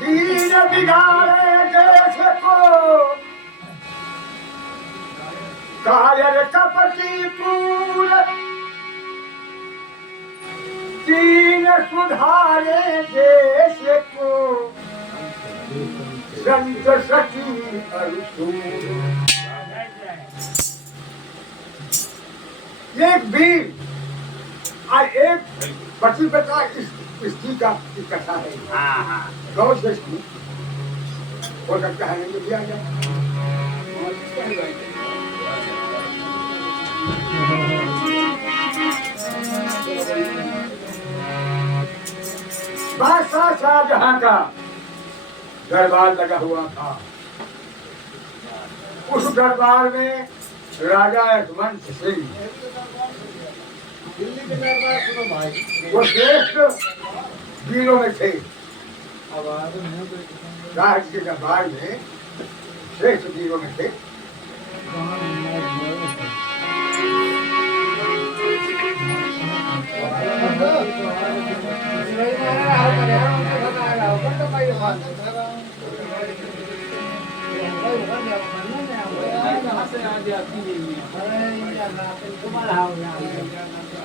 दीन बिगाड़े देश को कायर कपटी पूर दीन सुधारे देश को संत सखी अरुसूर। एक वीर और एक पति पता स्त्री का कथा है। गौ से हो सकता है नहीं दिया जाए। बादशाह शाहजहां का दरबार लगा हुआ था। उस दरबार में राजा यशवंत सिंह वो श्रेष्ठ वीरों में थे। राज्य के दरबार में श्रेष्ठ वीरों में थे।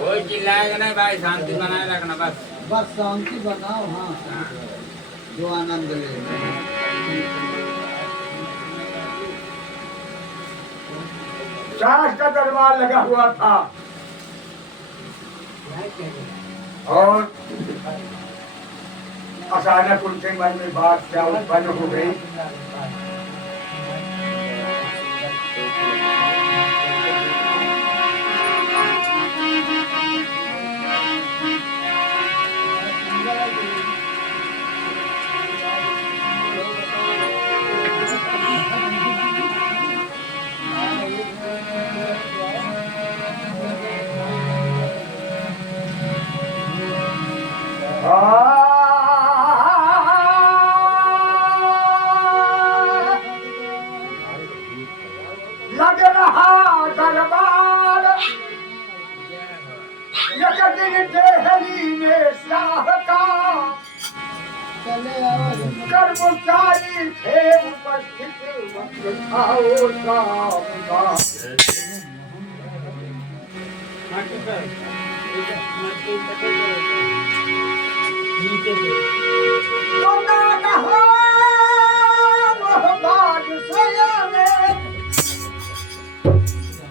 कोई चिल्लाएगा नहीं भाई, शांति बनाए रखना बस। बस शांति बनाओ। हाँ, जो आनंद ले। शाह का दरबार लगा हुआ था और अचानक उनके मन में बात क्या उत्पन्न हो गई। लग रहा दरबार एक दिन देहली में शाह का कर्मचारी थे उपस्थित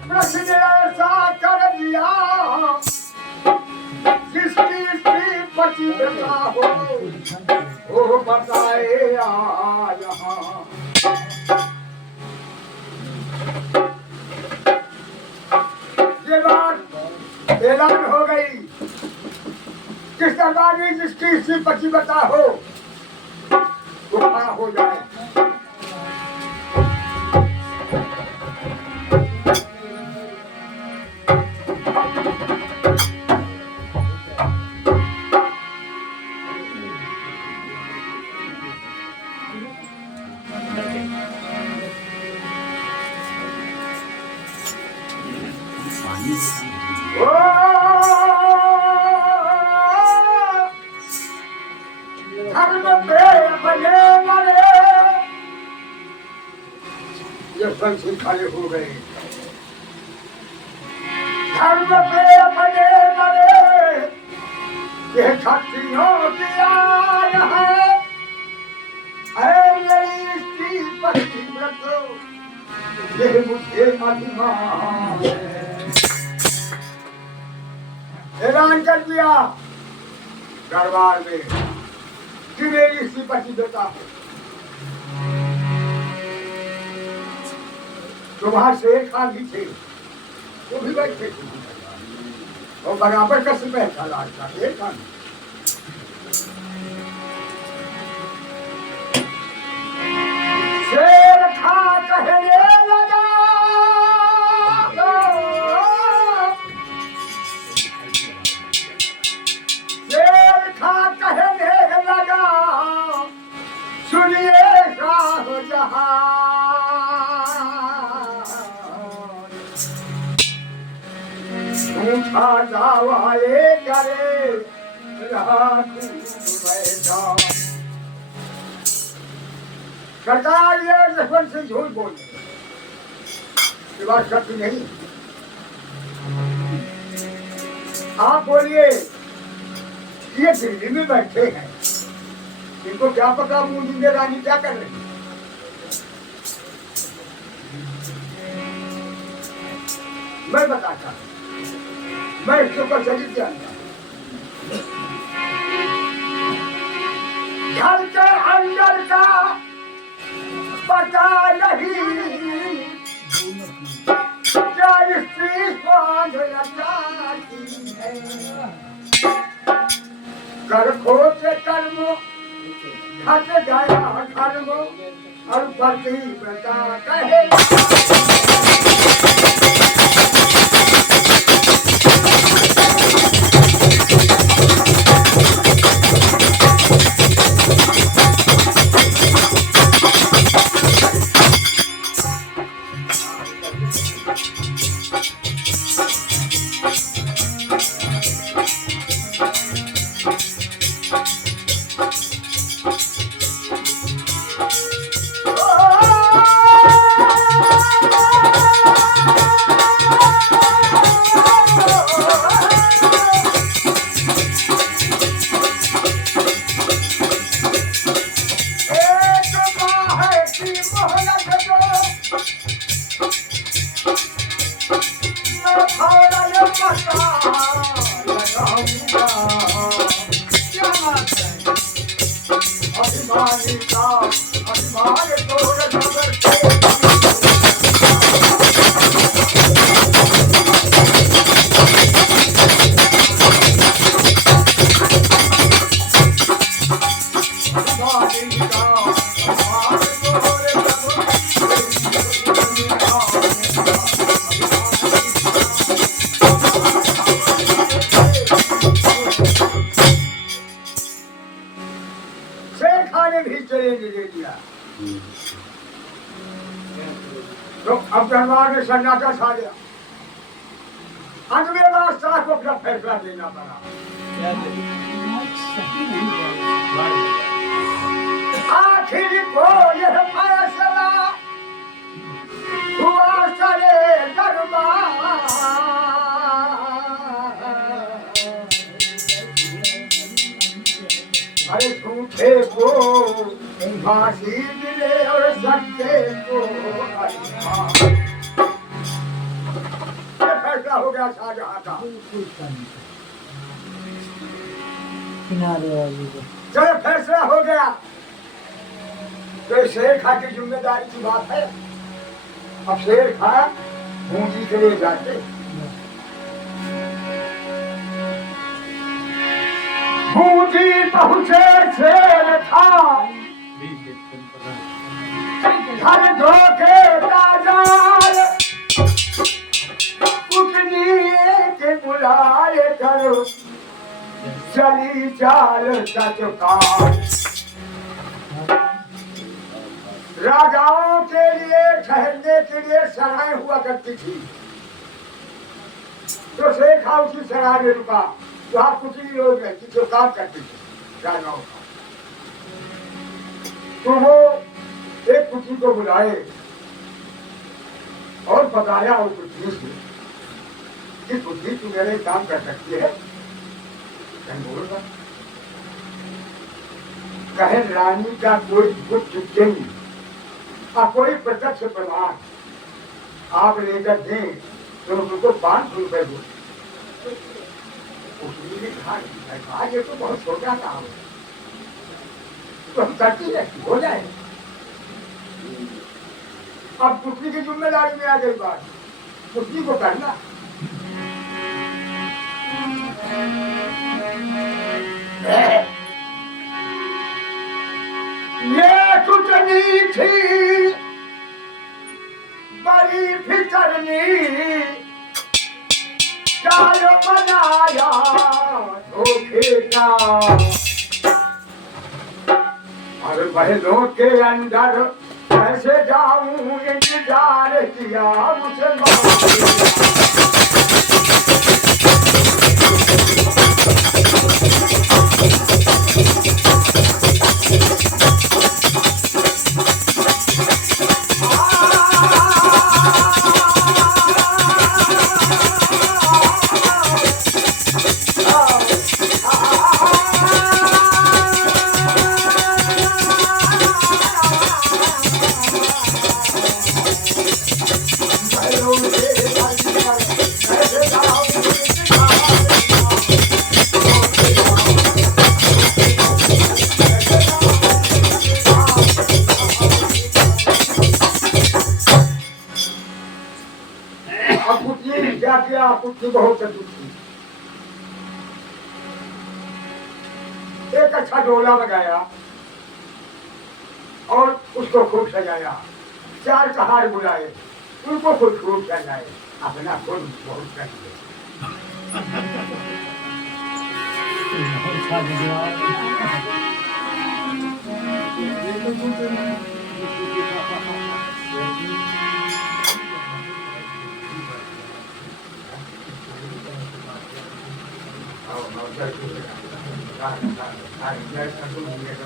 प्रश्न ऐसा कर दिया जिसकी स्त्री पतिव्रता हो वो बताए यहाँ। ये बात ऐलान हो गई किस दरबार में जिसकी स्त्री पतिव्रता हो वो खड़ा हो जाए। धर्म पे भले मरे ये संग खाली हो गए। धर्म पे भले मरे ये क्षत्रियों की आय है। मेरी स्त्री पतिव्रत ये मुझे अभिमान है। ऐलान कर दिया दरबार में कि मेरी स्त्री पतिव्रता है। तो वहां शेर खान भी थे, वो भी बैठे थे और बराबर का सिपाही था राज का शेर खान। शेर खा कहने लगा कहने लगा सुनिए शाहजहां झूठा दावाए करे सरकार ये जसवंत सिंह झूठ बोल रहे, ये बात सत्य नहीं। आप बोलिए ये दिल्ली में बैठे हैं, इनको क्या पता मुंह रानी क्या कर रही है। मैं बताता, मैं इसके ऊपर चलित जानता हूँ। घर के अंदर का पता नहीं, क्या स्त्री स्वांग लगाती है। कर खोचे कर्म घट गया धर्म, और पति व्रता कहे। तो अब दरबार में सन्नाटा छा गया। अंत में बादशाह को अपना फैसला देना पड़ा। आखिर को यह फैसला हुआ करे दरबार। अरे झूठे को फांसी मिले और सच्चे को फैसला हो गया शाहजहां का। चलो फैसला हो गया तो शेर खा की जिम्मेदारी की बात है। अब शेर खा पूंजी के लिए जाते, पूंजी पहुंचे शेर खा घर धोखे बाजार। के बुलाए करो चली चाल सचकार। राजाओं के लिए ठहरने के लिए सराय हुआ करती थी, तो शेख हाउस की सराय में रुका। वहां कुछ ही लोग रहती जो काम करते थे राजाओं का। तो वो एक कुची को बुलाए और बताया उस कुची से कि कुची तू मेरे काम कर सकती है। कहे रानी का कोई कुछ चुपके नहीं और कोई प्रत्यक्ष प्रमाण आप लेकर दें तो उनको 500 रुपए दो। उसने कहा ये तो बहुत छोटा काम है, तो हम करती है हो जाए। अब पुत्री की जिम्मेदारी में आ गई बात, पुत्री को करना। ये टुटनी थी बड़ी फिकरनी, चाल बनाया धोखे का। और बहनों के अंदर कैसे जाऊं इंतजार किया मुझे। अब पुतली क्या किया, पुतली बहुत चतुर थी। एक अच्छा डोला लगाया और उसको खूब सजाया, 4 कहार बुलाए, उनको खूब सजाए, अपना खुद बहुत कर दिया।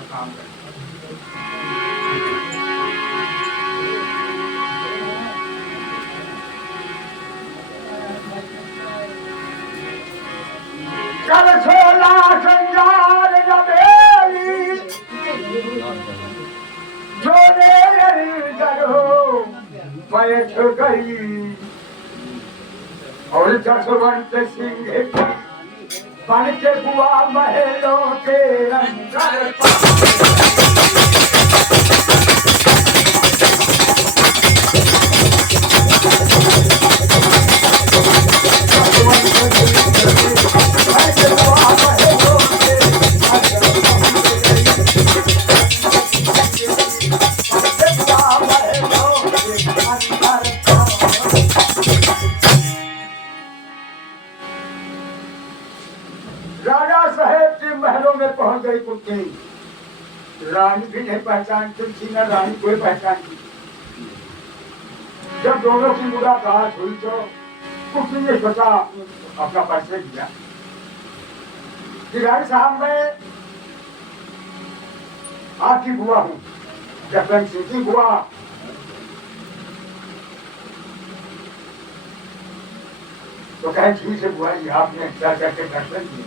काम कर कल छोला संजार जबेली जो बैठ गई और जसवंत सिंह बन के बुआ महलों के अंदर राजा साहेब के महलों में पहुंच गई कुत्ती। रानी भी नहीं पहचानती थी, न रानी कोई पहचानती। जब दोनों की मुलाकात हुई तो कुत्ती ने सोचा, अपना परिचय दिया कि रानी साहब मैं आपकी बुआ हूँ, जसवंत सिंह की बुआ। तो कहे ठीक है बुआ जी, आपने क्या करके दर्शन दिए,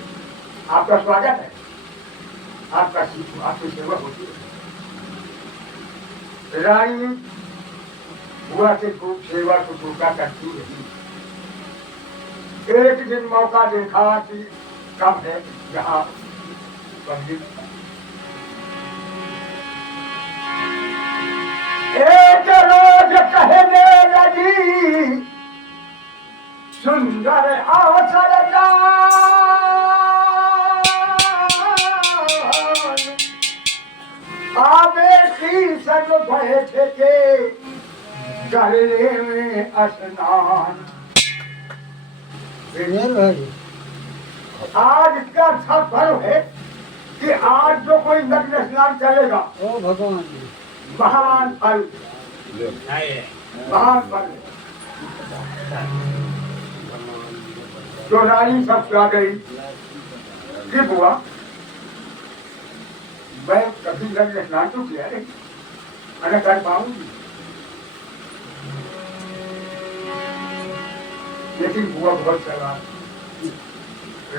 आपका स्वागत है, आपकी सेवा होती है। रानी बुआ की खूब सेवा शुश्रूषा करती रही। एक दिन मौका देखा कि कब है यहाँ पंडित, एक रोज कहने लगी सुंदर अवसर आवे की सब बैठ के गले में स्नान। आज का अच्छा पर्व है कि आज जो कोई नग्न स्नान करेगा, ओ भगवान महान फल, महान फल। तो रानी सब आ गई कि बुआ मैं कभी नग्न स्नान तो किया नहीं, मैं कर पाऊंगी। लेकिन बुआ बहुत चालाक,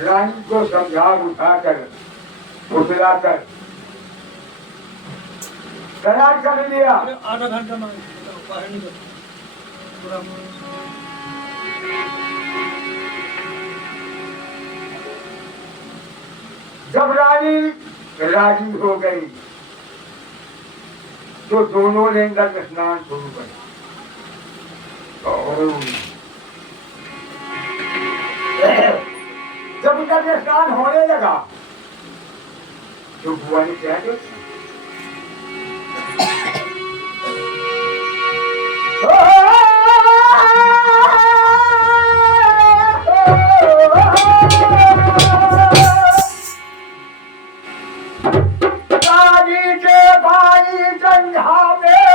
रानी को समझा उठाकर फुसलाकर तैयार कर लिया। आधा घंटा में जब रानी राजी हो गई तो दोनों ने नग्न स्नान शुरू कर। जब नग्न स्नान होने लगा तो बुआ ने क्या किया, रानी के भाई जंघा में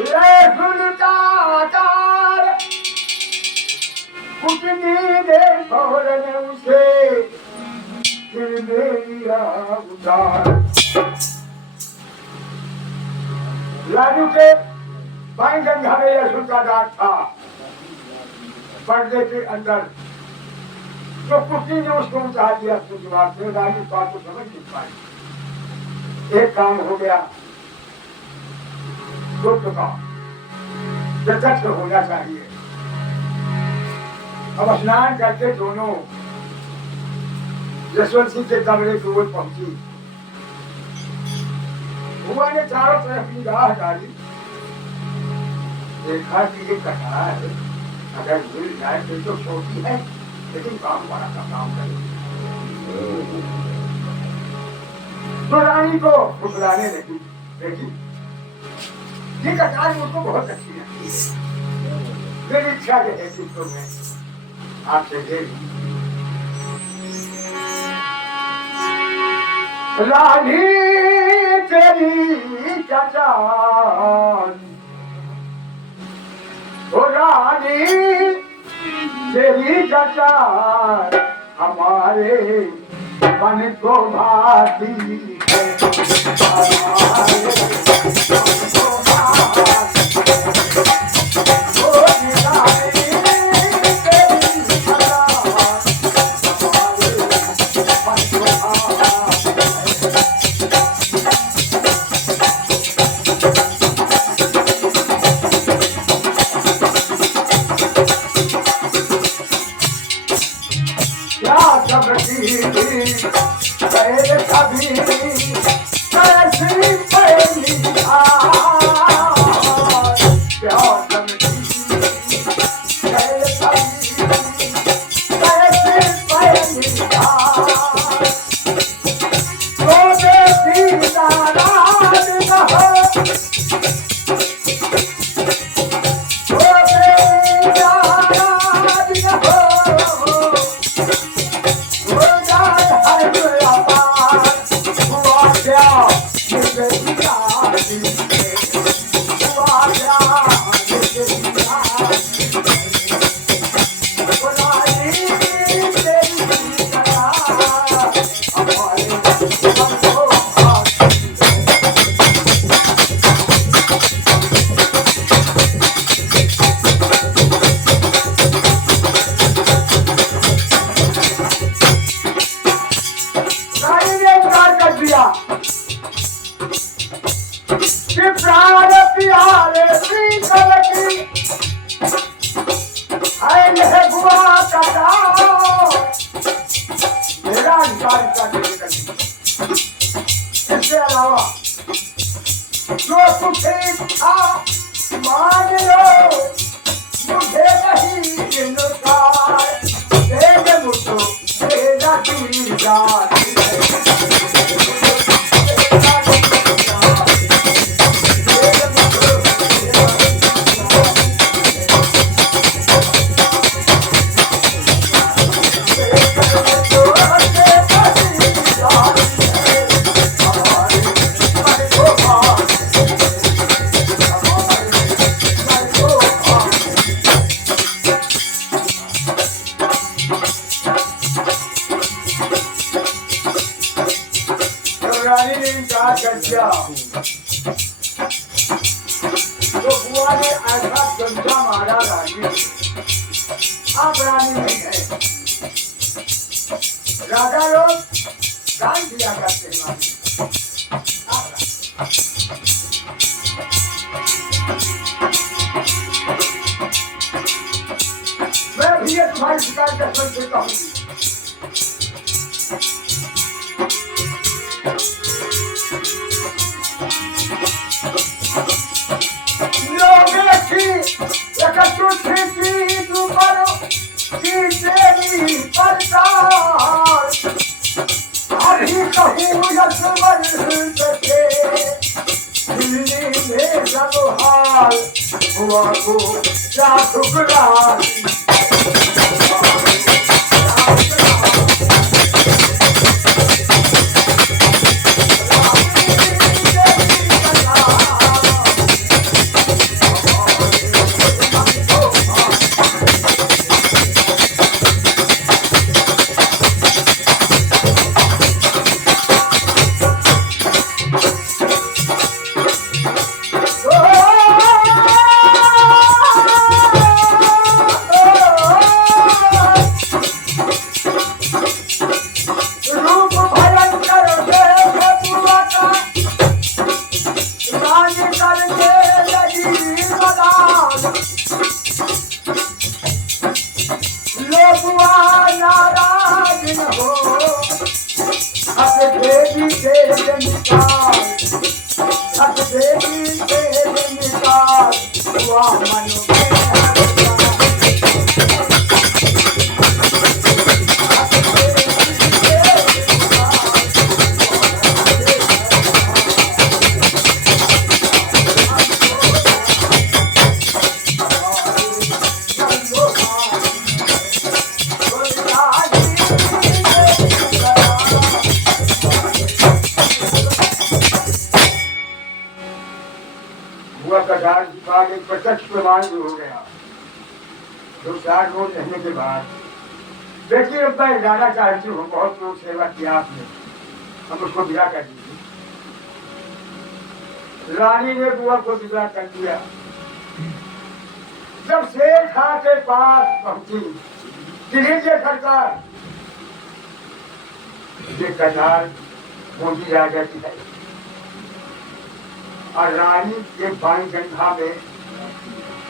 लहसुन का आकार कुटनी ने फौरन उसे ले लिया उधार। लालू के बाई गंगा में लहसुन का दाग था पर्दे के अंदर, तो कुत्ती ने उसको उतार दिया अपने दिमाग से। रानी इस बात को समझ नहीं पाई। एक काम हो गया, दो चुका प्रत्यक्ष होना चाहिए। अब स्नान करके दोनों यशवंत सिंह के कमरे की ओर पहुंची। बुआ ने चारों तरफ निगाह डाली, देखा कि ये कथा है, अगर मिल जाए तो छोटी है लेकिन काम बड़ा का काम करेगी। तो रानी को फुसलाने लगी, देखी ये कथा मुझको बहुत अच्छी लगती है, मेरी इच्छा है कि तुम्हें आपसे देख। रानी तेरी चाचा, ओ रानी तेरी चाचा हमारे मन को भाती है, हमारे मन को भाती है। ओ रानी तेरी चाचा हमारे मन को भाती है। इसके अलावा जो कुछ था मान लो, मुझे नहीं इनकार, तेरे मुझको तेरा की जाती है। रानी ने इनकार कर दिया, तो बुआ ने ऐसा गंजा मारा रानी, अब रानी नहीं है। राजा लोग दान दिया करते हैं। मैं भी ये तुम्हारी शिकायत कर सकते कहूँगी। क्या ठुकरा की बात एक प्रत्यक्ष प्रमाण भी हो गया। 2-4 रोज रहने के बाद देखिए, अब मैं जाना चाहती हूँ, बहुत लोग सेवा किया आपने, हम उसको विदा कर दीजिए। रानी ने बुआ को विदा कर दिया। जब शेर खां के पास पहुंची, लीजिए सरकार, ये कटार मोदी राजा की है और रानी के बाई जंघा में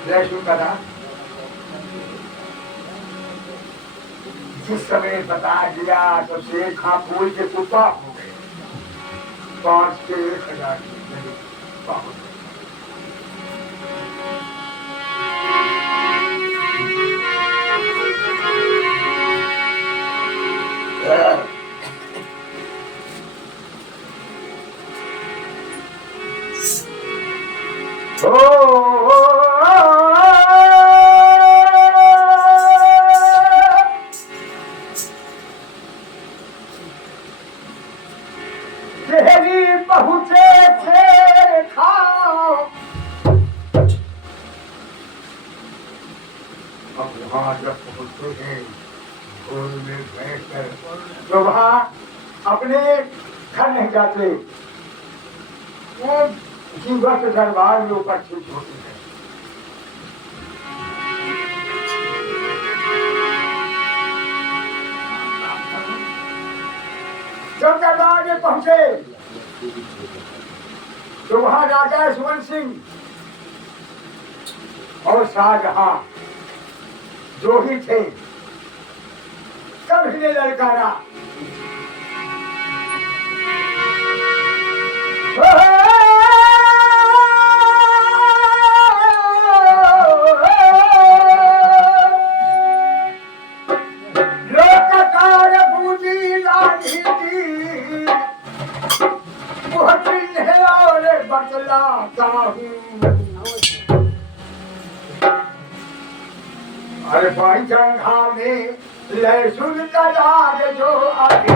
लहसुन करा। जिस समय बता दिया तो शेर खां फूल के कुत्ता हो गए। 5 से 1,000 बहुत। पहुंचे शेर खां, अब वहां जब पहुंचते हैं फूल में बैठकर, तो वहां अपने घर नहीं जाते, वो जीवा के दरबार में उपस्थित होते हैं। जब दरबार में पहुंचे तो वहां राजा यशवंत सिंह और शाहजहां जो ही थे, सभी ने ललकारा, लोककार बूझी रानी जी, वो चिन्ह और बतलाता हूँ। अरे भाई जंघा में लहसुन का दाग जो अभी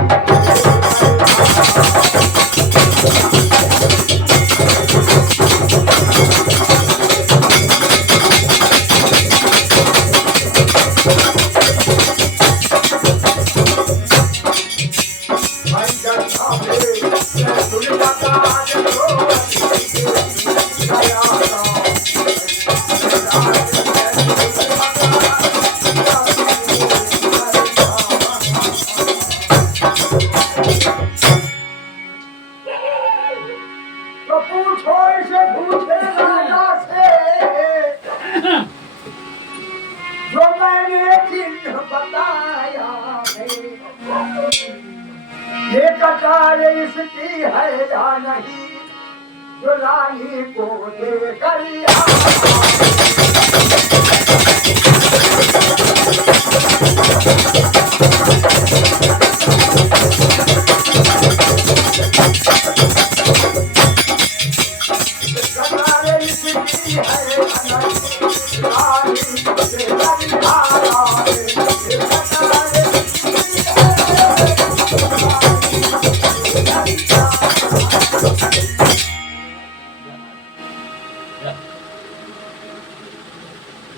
भाई जंघा में लहसुन का दाग जो तो पूछो इसे, पूछे राजा से जो मैंने चिन्ह बताया है, ये कटार इसकी है या नहीं, जो रानी को देकर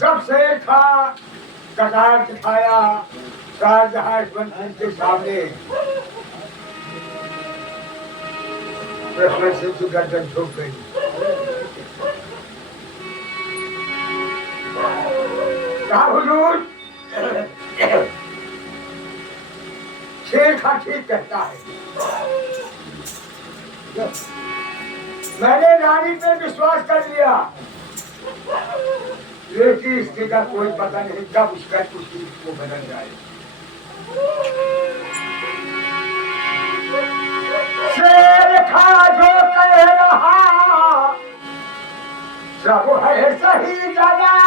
जब शेर खां कटार दिखाया शाहजहां यशवंत सिंह के सामने, यशवंत सिंह की गर्दन झुक गई। कहा हुजूर, शेर खां ठीक कहता है, मैंने रानी पे विश्वास कर लिया, लेकिन इसके का कोई पता नहीं कब उसका कुछ वो बदल जाए। शेर खां जो कह रहा सब है सही जगह,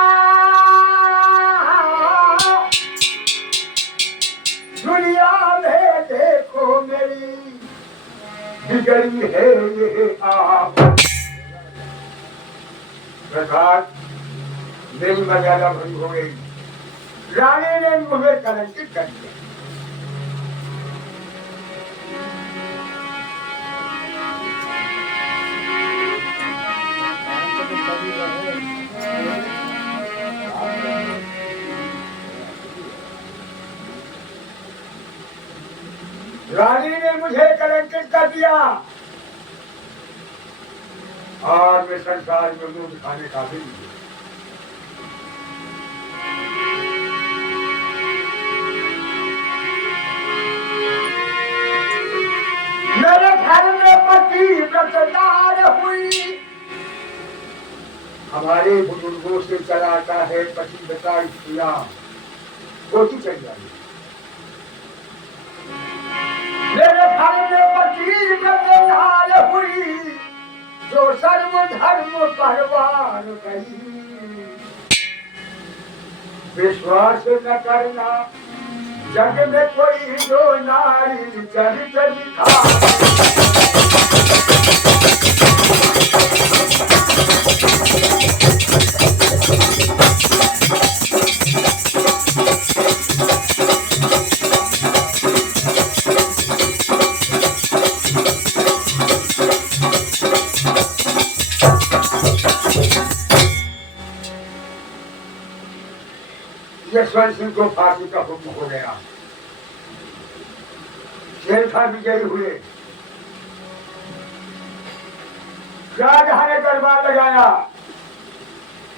दुनिया में देखो मेरी बिगड़ी है ये आप। प्रसाद, मेरी मर्यादा भंग हो गई, रानी ने मुझे कलंकित कर दिया। संकेत कर दिया और मैं संसार में मुंह दिखाने का भी नहीं। मेरे घर में पति व्रतदार हुई, हमारे बुजुर्गों से चला आता है पति व्रता स्त्रियां होती चली जाती। मेरे घर में पति व्रतदार हुई, जो सर्व धर्म परवार गई। विश्वास न करना जग में कोई जो नारी चरित लिखा। यशवंत सिंह को फांसी का हुक्म हो गया। शेरखान विजयी हुए। शाहजहां ने दरबार लगाया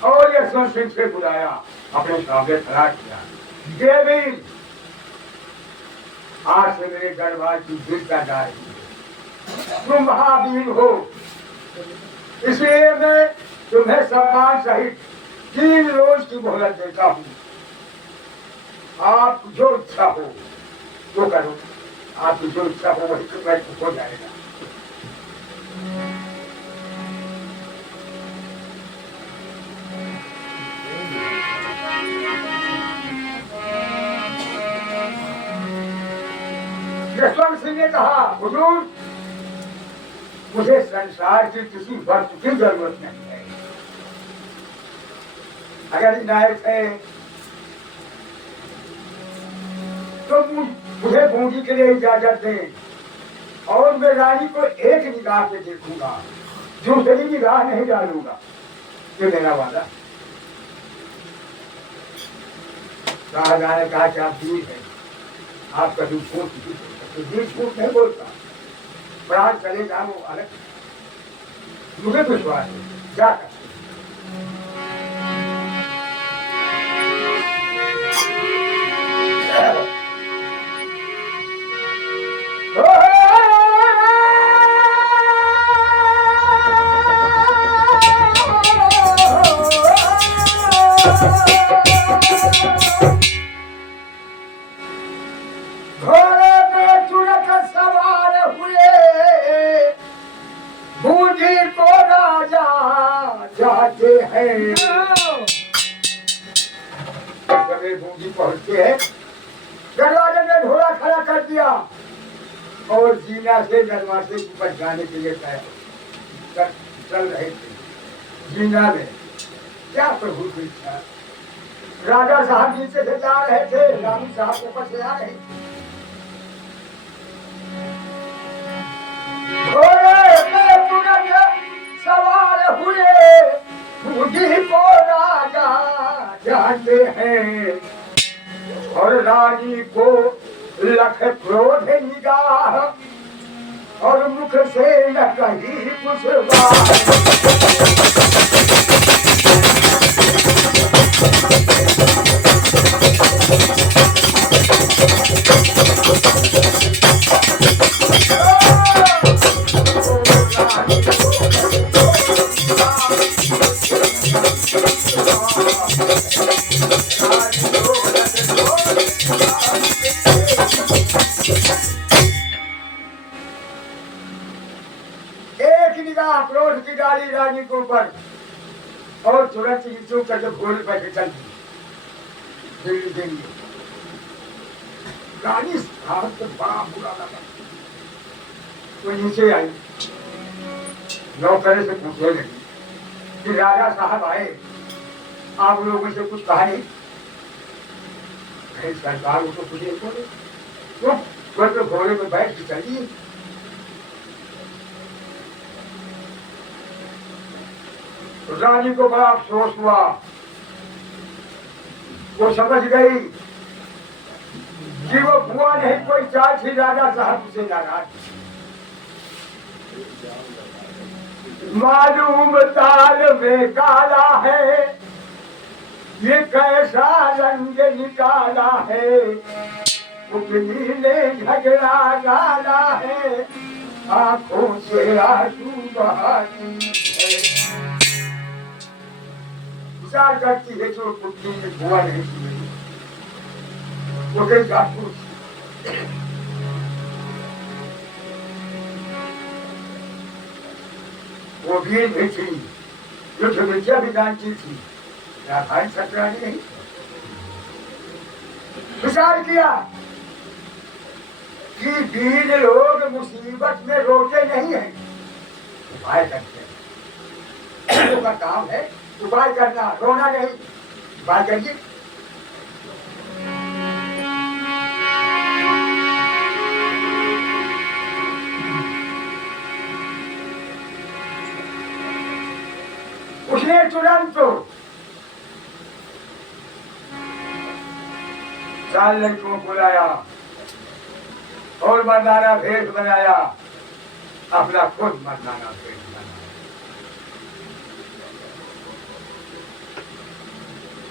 और यशवंत सिंह से बुलाया, अपने सामने खड़ा किया। देवी, आज से मेरे दरबार की जिम्मेदारी है, तुम महावीर हो, इसलिए मैं तुम्हें सम्मान सहित 3 रोज की मोहलत देता हूँ। आप जो इच्छा हो वो करो, आपकी जो इच्छा हो वही हो जाएगा। यशवंत सिंह ने कहा, हुजूर, मुझे संसार की किसी वस्तु की जरूरत नहीं है। अगर इनायत है तो मुझे बूंदी के लिए इजाजत दें और मैं रानी को एक निगाह से देखूंगा, दूसरी निगाह नहीं डालूंगा, ये मेरा वादा। शाहजहां ने कहा कि आप वीर हैं, आप कभी झूठ नहीं बोल सकते। वीर झूठ नहीं बोलता, प्राण चलेगा वो अलग, मुझे विश्वास है, जाकर घोड़े पे तुरंत सवार हुए, बूंदी को राजा जाते हैं। जब बूंदी पहुंचते हैं, दरवाजे में घोड़ा खड़ा कर दिया और जीना से दरवाजे ऊपर जाने के लिए चल रहे थे। जीना में क्या प्रभु की इच्छा, राजा साहब नीचे से जा रहे थे, रानी साहब ऊपर से आ रही थी। घोड़े पे तुरंत सवार हुए, बूढ़ी को राजा जाते हैं और रानी को लख क्रोध निगाह और मुख से न कहीं कुछ क्रोध की डाली रानी के ऊपर और तुरंत ही चुप करके घोड़े पर चल दी। रानी साहब को बड़ा बुरा लगा, तो नीचे आई, नौकरे से पूछने लगी कि राजा साहब आए, आप लोगों से कुछ कहा नहीं? सरकार उसको कुछ नहीं बोले, तो घोड़े में बैठ के चलिए। रानी को बड़ा अफसोस हुआ, वो समझ गई कि वो बुआ नहीं कोई चाल थी, राजा साहब उसे नाराज। मालूम ताल में काला है, ये कैसा रंग निकाला है, उंगली ने झगड़ा डाला है, आंखों से आंसू बहाती है। विचार करती है जो पुत्री ने बुआ नहीं सुनी, वो कहीं जासूस वो वीर भी थी, युद्ध विद्या भी जानती थी, राधाई सत्रानी नहीं। विचार किया कि वीर लोग मुसीबत में रोते नहीं हैं, उपाय करते हैं। लोगों का काम है उपाय करना, रोना नहीं। उपाय करिए। उसने तुरंत 4 लड़कियों को बुलाया और मर्दाना भेष बनाया, अपना खुद मर्दाना भेष बनाया।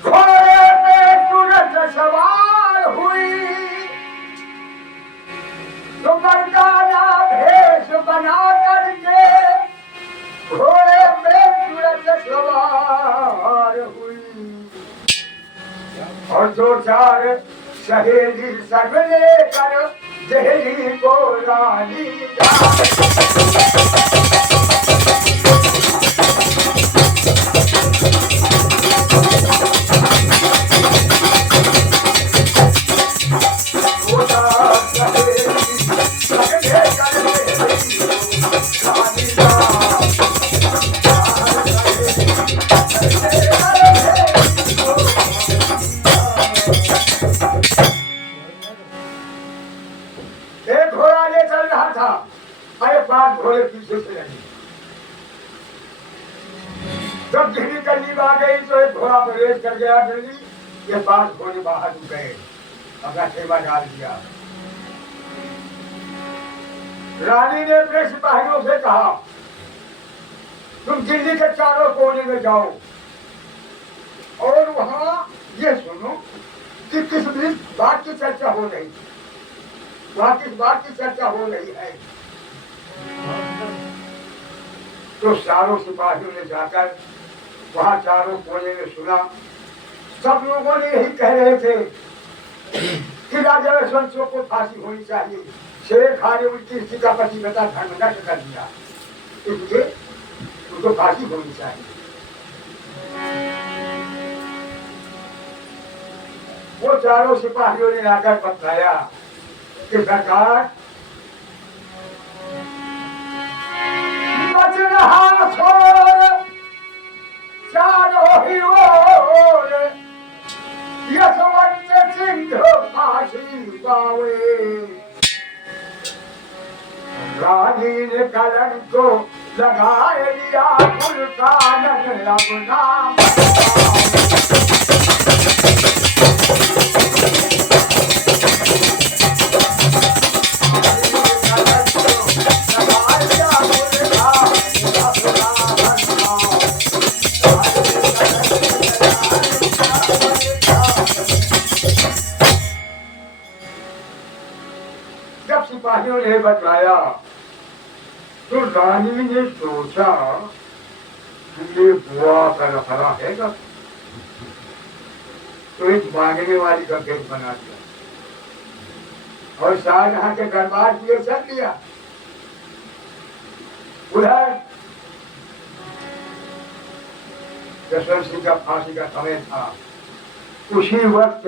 घोड़े पे तुरंत सवार हुई, तो मर्दाना भेष बना करके घोड़े पे तुरंत सवार हुई, और 2-4 सहेली सब लेकर जहरी को रानी घोड़े पीछे से लगी। जब घिरी करीब आ गई तो एक घोड़ा प्रवेश कर गया जल्दी, ये 5 घोड़े बाहर गए, अपना सेवा डाल दिया। रानी ने अपने सिपाहियों से कहा, तुम दिल्ली के चारों कोने में जाओ और वहां ये सुनो कि किस भी बात की चर्चा हो रही, वहां किस बात की चर्चा हो रही है। तो चारों सिपाहियों ने जाकर वहां चारों कोने में सुना। सब लोगों ने यही कह रहे थे कि राजा यशवंत को फांसी होनी चाहिए, शेर खाने उल्टी स्थिति का पतिव्रता धर्म नष्ट कर दिया, इसलिए उनको फांसी होनी चाहिए। वो चारों सिपाहियों ने आकर बताया कि सरकार बच रहा छोड़ चारों ही ओर, यशवंत सिंह फांसी पावे। रानी ने कलंक को लगाए लिया, सुल्तान अपना सिपाहियों ने बताया तो रानी ने सोचा ये बुआ का लफड़ा है ना, तो एक मांगने वाली का भेद बना दिया और शाहजहां के दरबार किए चल दिया। उधर यशवंत सिंह का फांसी का समय था, उसी वक्त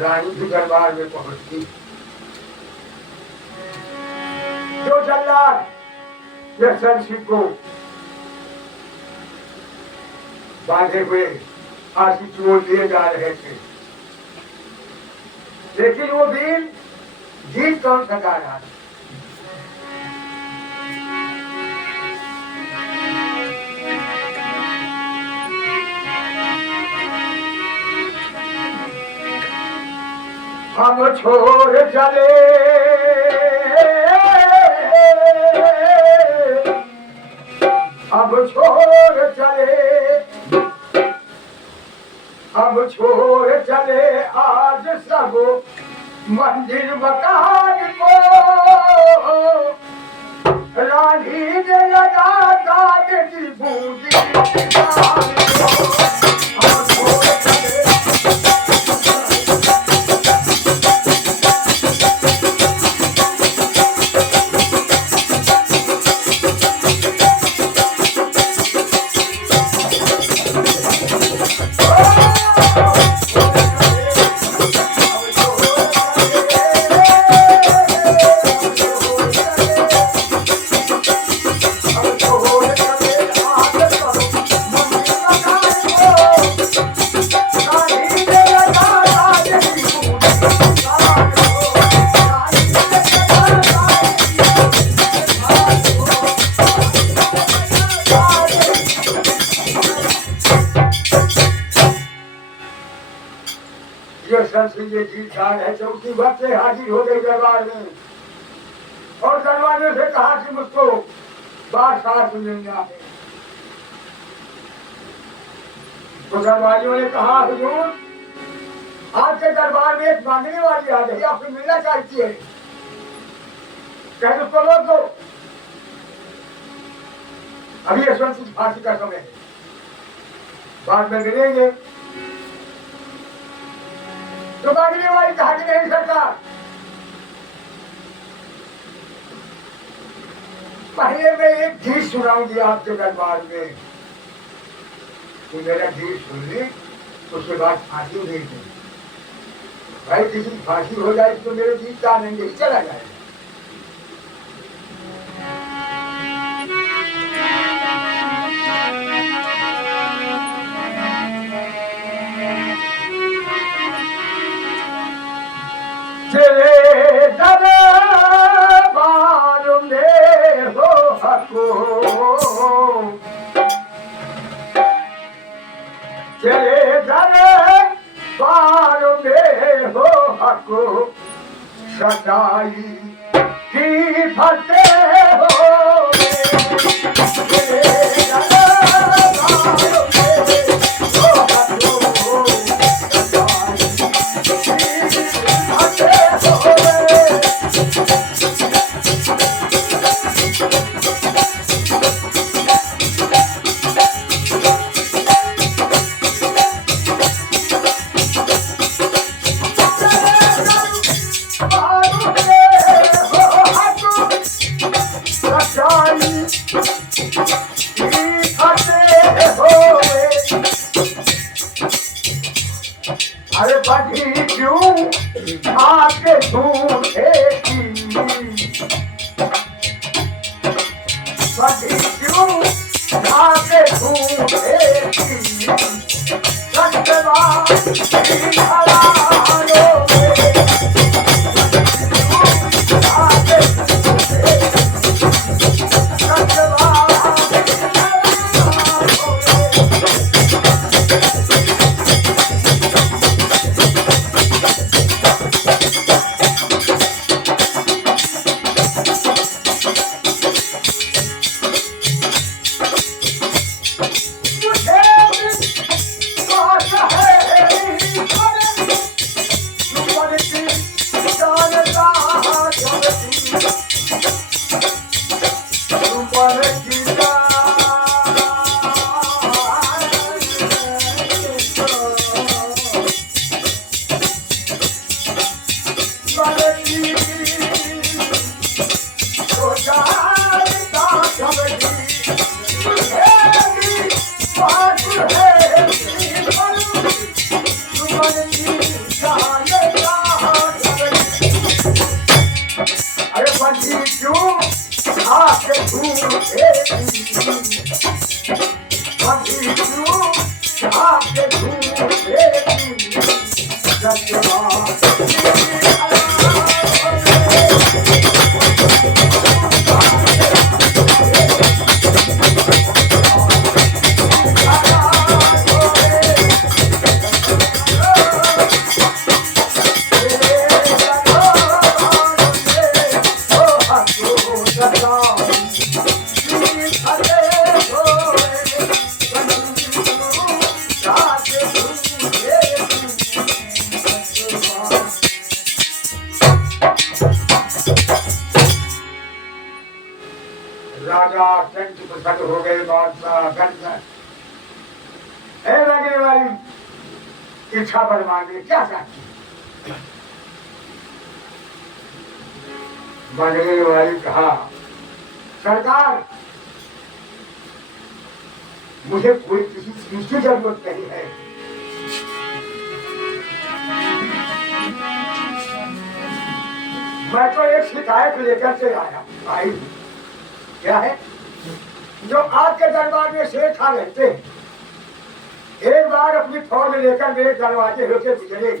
रानी के दरबार में पहुंचती। जो जल्लाद यशवंत सिंह को बांधे हुए फांसी की ओर लिए जा रहे थे, लेकिन वो वीर गीत कौन सा गा रहा था? हम छोड़ चले छोड़ चले आज सब मंदिर मकान को रानी ने लगा दाद की बूंदी किसान को हम छोड़ चले ये जीत जान है तो उसी वक्त से हाजिर हो गई दरबार में और दरबार से कहा कि मुझको बादशाह से मिलना है। तो दरबारियों ने कहा हुजूर आपके दरबार में एक मांगने वाली आ गई आपसे मिलना चाहती है, कह उसको रोक दो, अभी यशवंत की फांसी का समय है, बाद में मिलेंगे। तो मांगने वाली कहा कि नहीं सरकार, पहले मैं एक गीत सुनाऊंगी आपके दरबार में, तो मेरा गीत सुन ली उसके बाद फांसी दे दी। भाई किसी की फांसी हो जाए तो मेरे गीत का आनंद ही चला जाएगा। तेरे दरबार में हो हको, तेरे दरबार में हो हको, सदाई की फतेह हो। तेरे दरबार में हो हको, अरे बड़ी क्यों आके ढूंढे की, बड़ी क्यों आके ढूंढे की, सत्यवान की हरानो में, आके ढूंढे सत्यवान की हरानो Yeah. राजा अत्यंत प्रसन्न हो गए। बादशाह गणगण हे लगने वाली इच्छा पर मांगे, क्या चाहती? मांगने वाली कहा, सरकार मुझे कोई किसी चीज की जरूरत नहीं है। मैं तो एक शिकायत लेकर के आया आई। क्या है? जो आपके दरबार में शेर खा रहते हैं, एक बार अपनी फौज लेकर मेरे दरवाजे होके गुजरे।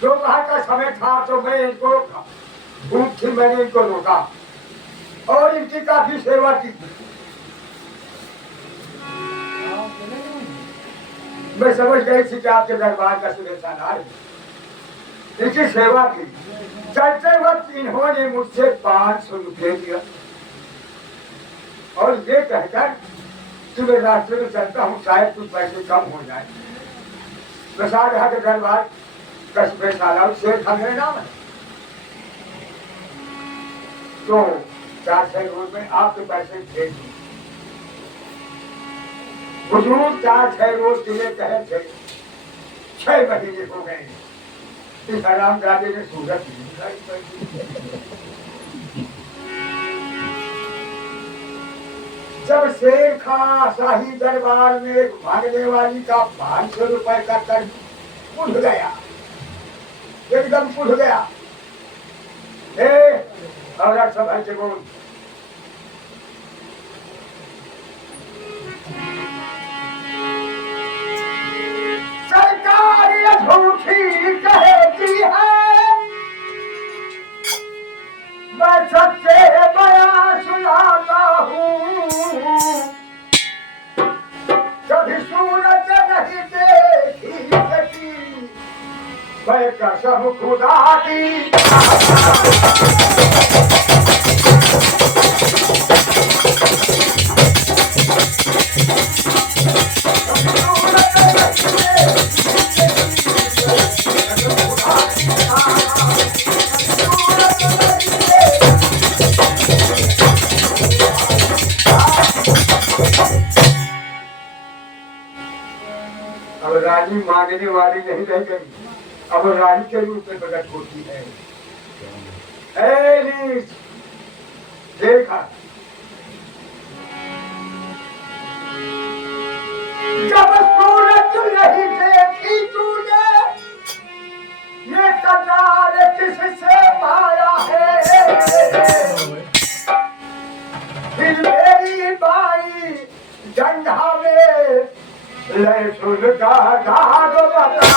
दोपहर का समय था तो मैं इनको भूख थी, मैंने इनको रोका और इनकी काफी सेवा की। मैं समझ गई थी कि आपके दरबार का सुबेदार है, इनकी सेवा की। चलते वक्त इन्होंने मुझसे 500 रुपये दिया और ये कहकर कि मैं रास्ते में चलता हूँ, शायद कुछ पैसे कम हो जाए। प्रसाद यहाँ के दरबार का सुबेदार शेर खान मेरा नाम है। तो 4-6 रोज में आपके पैसे भेज दी। हुजूर 4-6 रोज के लिए कहे थे, 6 महीने हो गए। इस हराम दादे ने सूरत जब शेर खां शाही दरबार में भागने वाली का 500 रुपए का कर्ज उठ गया, एकदम उठ गया। औरत सब ऐसे बोल, सरकार ये झूठी कहती है, मैं सच्चे बयान सुनाता हूँ। कभी सूरत नहीं देखी सकी, मैं कसम खुदा की। अब रानी मांगने वाली नहीं रह गई, अब रानी के रूप में प्रकट होती है। देखा जब सूरज नहीं देखी तूने, ये कतार किससे पाया है? फिर मेरी बाई जंघा में लहसुन का दाग बता।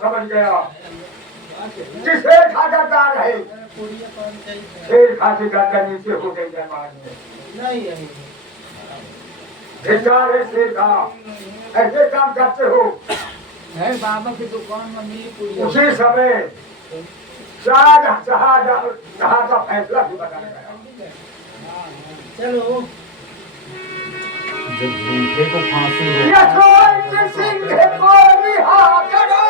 समझ गया कि शेर खा गद्दार है। शेर खा की गर्दन नीचे हो गई दरबार में। धिक्कार है शेर खा, ऐसे काम करते हो। बाबा की दुकान में मिली पूरी। उसी समय शाहजहां का फैसला भी बताया गया। चलो जब झूठे को फांसी हो, यशवंत सिंह को रिहा करो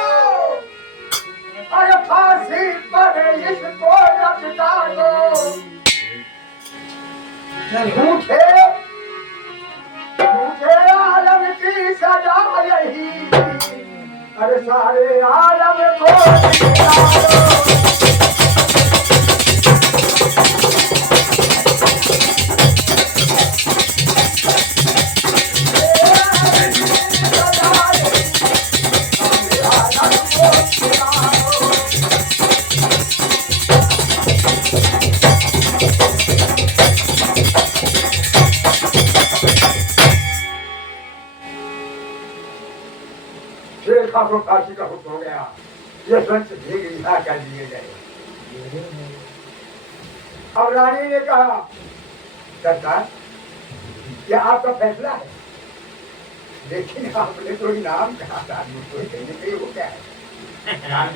और फांसी पर इसको लटका दो। झूठे आलम की सजा यही, अरे सारे आलम को निकालो। को फांसी का हुक्म हो गया। यशवंत सिंह रिहा कर दिए गए। अब रानी ने कहा सरकार यह आपका फैसला है, लेकिन आपने तो इनाम कहा था, कोई कहने के वो क्या है?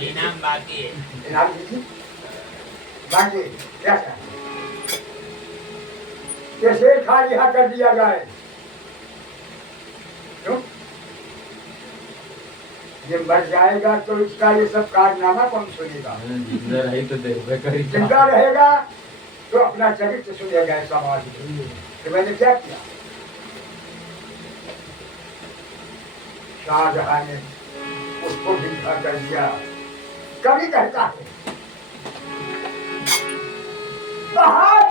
इनाम बाकी है। इनाम दीजिए, मांगिए क्या चाहिए? ये शेर खा रिहा कर दिया जाए। क्यों? ये मर जाएगा तो इसका ये सब कारनामा कौन सुनेगा? जिंदा रही तो देखबे करी। जिंदा रहेगा तो अपना चरित्र सुनेगा समाज में कि मैंने क्या किया। शाहजहां ने उसको भिक्षा कर दिया। कभी कहता है बाहर